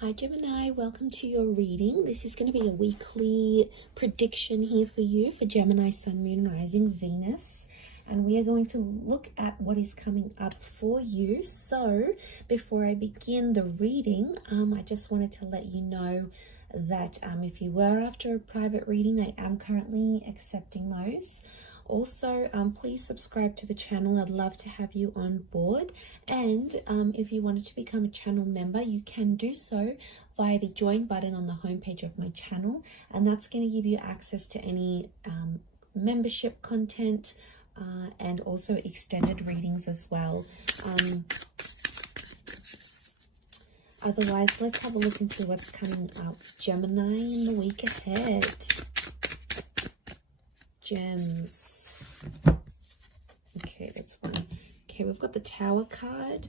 Hi Gemini, welcome to your reading. This is going to be a weekly prediction here for you for Gemini, Sun, Moon, Rising, Venus. And we are going to look at what is coming up for you. So before I begin the reading, I just wanted to let you know that if you were after a private reading, I am currently accepting those. Also, please subscribe to the channel. I'd love to have you on board. And if you wanted to become a channel member, you can do so via the join button on the homepage of my channel. And that's going to give you access to any membership content and also extended readings as well. Otherwise, let's have a look and see what's coming up. Gemini in the week ahead. Gems. Okay, that's one. Okay, we've got the Tower card.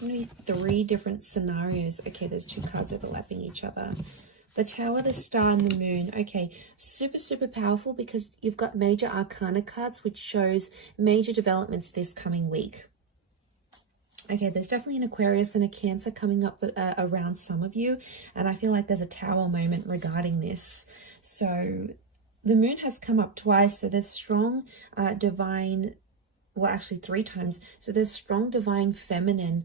Maybe 3 different scenarios. Okay, there's 2 cards overlapping each other. The Tower, the Star, and the Moon. Okay, super powerful because you've got major Arcana cards, which shows major developments this coming week. Okay, there's definitely an Aquarius and a Cancer coming up around some of you, and I feel like there's a Tower moment regarding this. So the Moon has come up twice, so there's strong divine, well actually 3 times, so there's strong divine feminine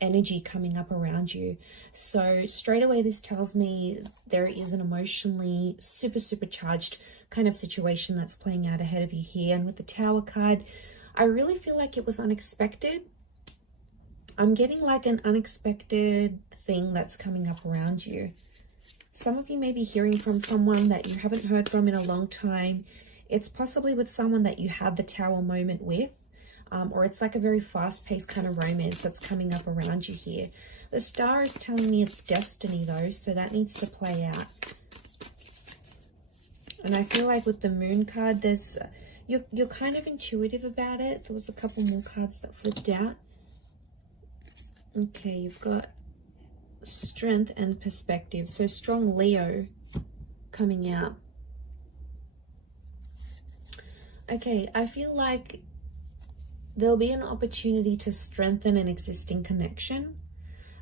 energy coming up around you. So straight away this tells me there is an emotionally super charged kind of situation that's playing out ahead of you here. And with the Tower card, I really feel like it was unexpected. I'm getting like an unexpected thing that's coming up around you. Some of you may be hearing from someone that you haven't heard from in a long time. It's possibly with someone that you had the Tower moment with, or it's like a very fast-paced kind of romance that's coming up around you here. The Star is telling me it's destiny though, so that needs to play out. And I feel like with the Moon card, there's you're kind of intuitive about it. There was a couple more cards that flipped out. Okay, you've got strength and perspective, so strong Leo coming out. Okay, I feel like there'll be an opportunity to strengthen an existing connection,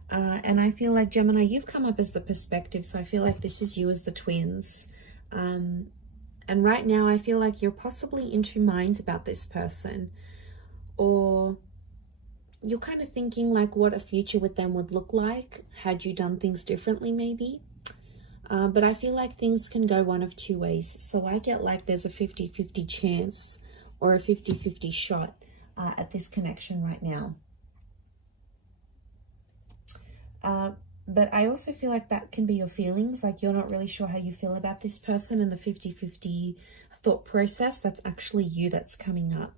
and I feel like Gemini, you've come up as the perspective, so I feel like this is you as the twins. And right now I feel like you're possibly in 2 minds about this person, or you're kind of thinking like what a future with them would look like had you done things differently maybe. But I feel like things can go one of 2 ways. So I get like there's a 50-50 chance or a 50-50 shot at this connection right now. But I also feel like that can be your feelings, like you're not really sure how you feel about this person, and the 50-50 thought process, that's actually you that's coming up.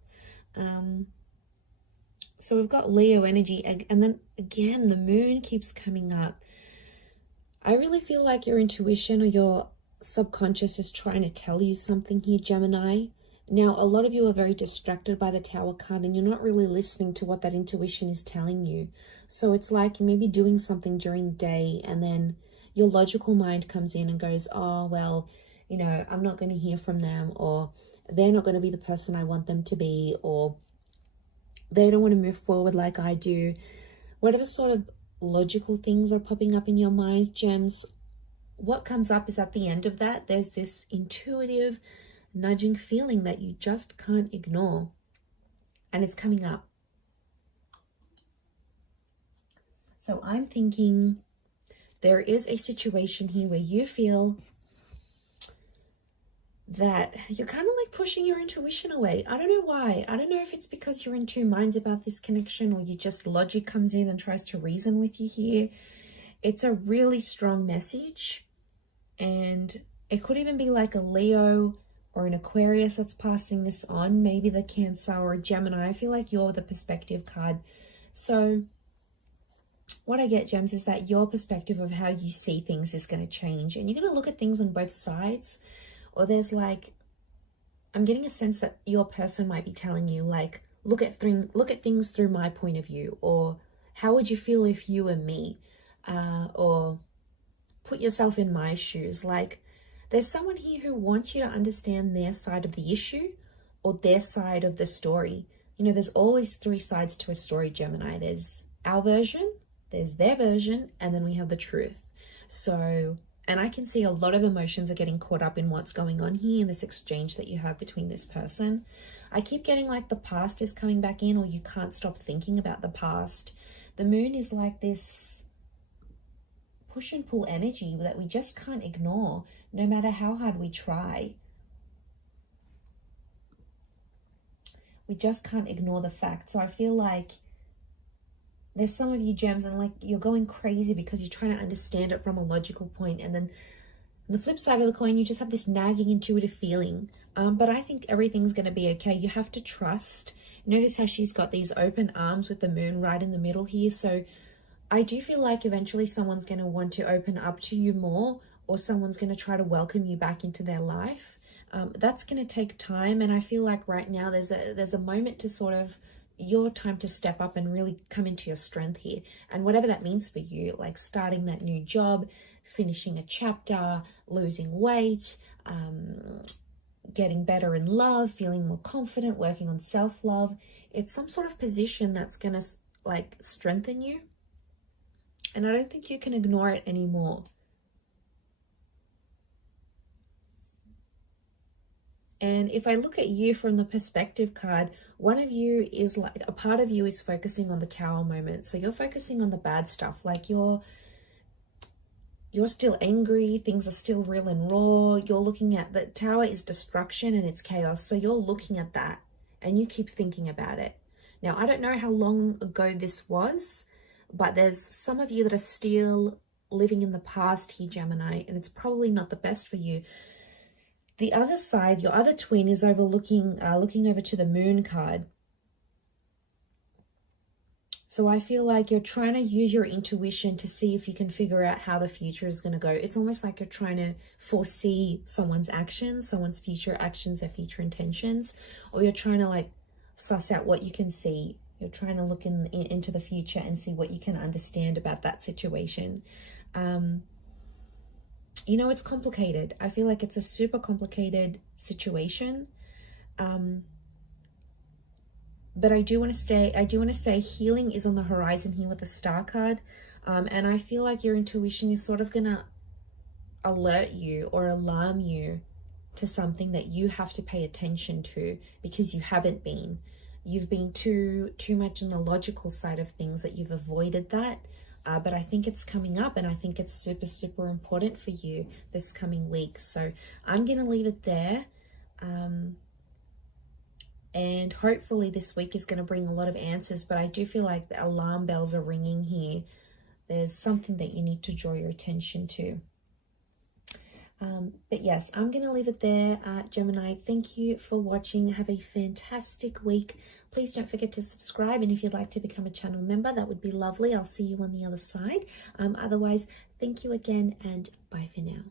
So we've got Leo energy, and then again, the Moon keeps coming up. I really feel like your intuition or your subconscious is trying to tell you something here, Gemini. Now, a lot of you are very distracted by the Tower card, and you're not really listening to what that intuition is telling you. So it's like you may be doing something during the day, and then your logical mind comes in and goes, oh, well, you know, I'm not going to hear from them, or they're not going to be the person I want them to be, or they don't want to move forward like I do. Whatever sort of logical things are popping up in your minds, gems, what comes up is at the end of that, there's this intuitive nudging feeling that you just can't ignore, and it's coming up. So I'm thinking there is a situation here where you feel that you're kind of like pushing your intuition away. I don't know why. I don't know if it's because you're in 2 minds about this connection, or you just logic comes in and tries to reason with you here. It's a really strong message, and it could even be like a Leo or an Aquarius that's passing this on, maybe the Cancer or a Gemini. I feel like you're the perspective card. So what I get, gems, is that your perspective of how you see things is going to change, and you're going to look at things on both sides. Or there's like, I'm getting a sense that your person might be telling you like, look at things through my point of view, or how would you feel if you were me, or put yourself in my shoes. Like there's someone here who wants you to understand their side of the issue or their side of the story. you know, there's always three sides to a story, Gemini. There's our version, there's their version, and then we have the truth. So, and I can see a lot of emotions are getting caught up in what's going on here in this exchange that you have between this person. I keep getting like the past is coming back in, or you can't stop thinking about the past. The moon is like this push and pull energy that we just can't ignore, no matter how hard we try. We just can't ignore the fact. So I feel like there's some of you gems and like you're going crazy because you're trying to understand it from a logical point. And then on the flip side of the coin, you just have this nagging intuitive feeling. But I think everything's going to be okay. You have to trust. Notice how she's got these open arms with the moon right in the middle here. So I do feel like eventually someone's going to want to open up to you more, or someone's going to try to welcome you back into their life. That's going to take time, and I feel like right now there's a moment to sort of your time to step up and really come into your strength here, and whatever that means for you, like starting that new job, finishing a chapter, losing weight, getting better in love, feeling more confident, working on self-love. It's some sort of position that's going to like strengthen you, and I don't think you can ignore it anymore. And if I look at you from the perspective card, one of you is like, a part of you is focusing on the Tower moment. So you're focusing on the bad stuff, like you're still angry, things are still real and raw. You're looking at the Tower is destruction and it's chaos. So you're looking at that and you keep thinking about it. Now, I don't know how long ago this was, but there's some of you that are still living in the past here, Gemini, and it's probably not the best for you. The other side, your other twin, is looking over to the moon card. So I feel like you're trying to use your intuition to see if you can figure out how the future is going to go. It's almost like you're trying to foresee someone's actions, someone's future actions, their future intentions, or you're trying to like suss out what you can see. You're trying to look into the future and see what you can understand about that situation. You know, it's complicated. I feel like it's a super complicated situation. But I do want to say healing is on the horizon here with the Star card. And I feel like your intuition is sort of going to alert you or alarm you to something that you have to pay attention to, because you haven't been. You've been too much on the logical side of things, that you've avoided that. But I think it's coming up, and I think it's super, super important for you this coming week. So I'm going to leave it there. And hopefully this week is going to bring a lot of answers, but I do feel like the alarm bells are ringing here. There's something that you need to draw your attention to. But yes, I'm going to leave it there, Gemini. Thank you for watching. Have a fantastic week. Please don't forget to subscribe, and if you'd like to become a channel member, that would be lovely. I'll see you on the other side. Otherwise, thank you again, and bye for now.